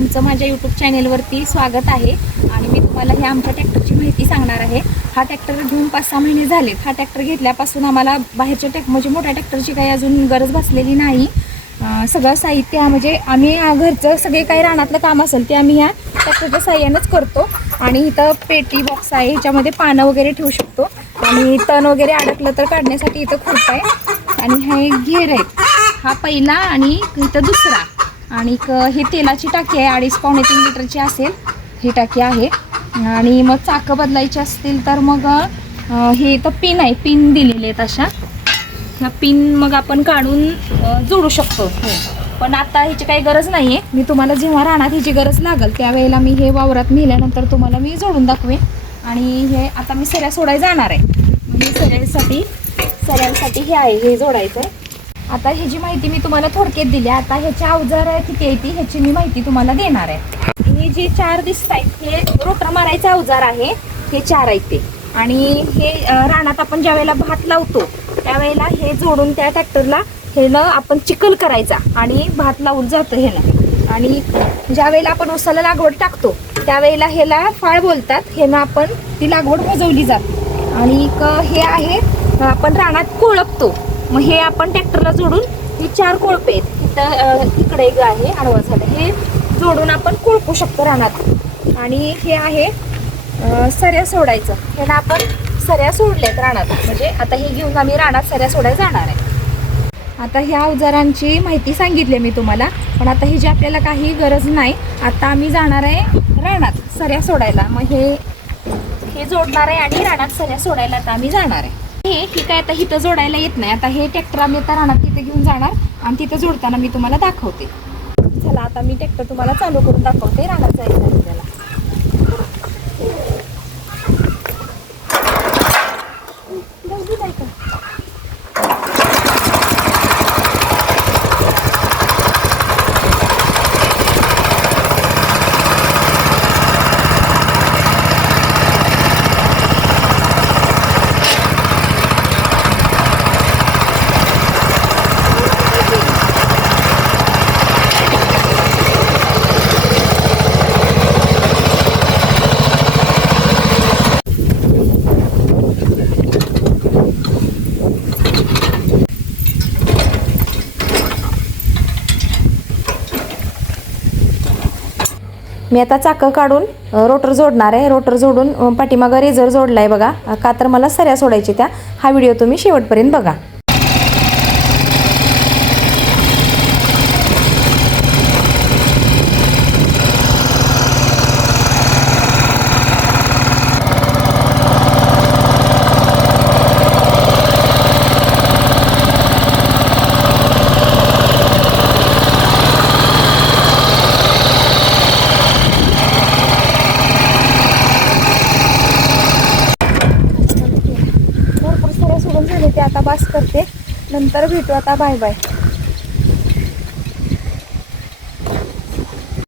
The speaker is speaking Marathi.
तुमचं माझ्या यूट्यूब चॅनेलवरती स्वागत आहे आणि मी तुम्हाला हे आमच्या ट्रॅक्टरची माहिती सांगणार आहे। हा ट्रॅक्टर घेऊन 5-6 महिने झाले। हा ट्रॅक्टर घेतल्यापासून आम्हाला बाहेरच्या म्हणजे मोठ्या ट्रॅक्टरची काही अजून गरज भासलेली नाही। सगळं साहित्य म्हणजे आम्ही घरचं सगळे काही रानातलं काम असेल ते आम्ही ह्या ट्रॅक्टरच्या साह्यानंच करतो। आणि इथं पेटी बॉक्स आहे, ह्याच्यामध्ये पानं वगैरे ठेवू शकतो आणि तण वगैरे अडकलं तर काढण्यासाठी इथं खुर्पा आहे आणि हा एक घेर आहे। हा पहिला आणि इथं दुसरा आणि ही तेलाची टाकी आहे, 2.5-3 लिटरची असेल ही टाकी आहे। आणि मग चाकं बदलायची असतील तर मग हे इथं पिन आहे, पिन दिलेले आहेत अशा। ह्या पिन मग आपण काढून जोडू शकतो, पण आता ह्याची काही गरज नाही आहे। मी तुम्हाला जेव्हा रानात ह्याची गरज लागेल त्यावेळेला मी हे वावरात नेल्यानंतर तुम्हाला मी जोडून दाखवेन। आणि हे आता मी सऱ्या सोडायला जाणार आहे, म्हणजे सऱ्यांसाठी हे आहे, हे जोडायचं आहे। आता ह्याची माहिती मी तुम्हाला थोडक्यात दिली। आता ह्याच्या अवजार किती आहे ती ह्याची मी माहिती तुम्हाला देणार आहे। हे जे 4 दिसत आहेत हे रोटर मारायचे अवजार आहे, हे 4 आहेत ते। आणि हे रानात आपण ज्या वेळेला भात लावतो त्यावेळेला हे जोडून त्या ट्रॅक्टरला हे न आपण चिखल करायचा आणि भात लावून जातं हे ना। आणि ज्या वेळेला आपण उसाला लागवड टाकतो त्यावेळेला ह्याला फाळ बोलतात, हे ना आपण ती लागवड मोजवली जाते। आणि हे आहे आपण रानात कोळपतो, मग हे आपण ट्रॅक्टरला जोडून ही 4 कोळपे आहेत, इथं इकडे एक आहे आडवा झालं, हे जोडून आपण कोळपू शकतो रानात। आणि हे आहे सऱ्या सोडायचं, हे ना आपण सऱ्या सोडल्यात रानात, म्हणजे आता हे घेऊन आम्ही रानात सऱ्या सोडायला जाणार आहे। आता ह्या अवजारांची माहिती सांगितली मी तुम्हाला, पण आता ही जी आपल्याला काही गरज नाही। आता आम्ही जाणार आहे रानात सऱ्या सोडायला, मग हे जोडणार आहे आणि रानात सऱ्या सोडायला आता आम्ही जाणार आहे। हे काय आता इथं जोडायला येत नाही, आता हे ट्रॅक्टर आम्ही आता रानात तिथे घेऊन जाणार आणि तिथं जोडताना मी तुम्हाला दाखवते। चला आता मी ट्रॅक्टर तुम्हाला चालू करून दाखवते, रानात जायचं आहे त्याला। मी आता चाकं काढून रोटर जोडणार आहे। रोटर जोडून पाठीमागं रेझर जोडला आहे बघा, का तर मला सऱ्या सोडायची त्या। हा व्हिडिओ तुम्ही शेवटपर्यंत बघा। सोडून झाले ते आता बस करते, नंतर भेटू, आता बाय बाय।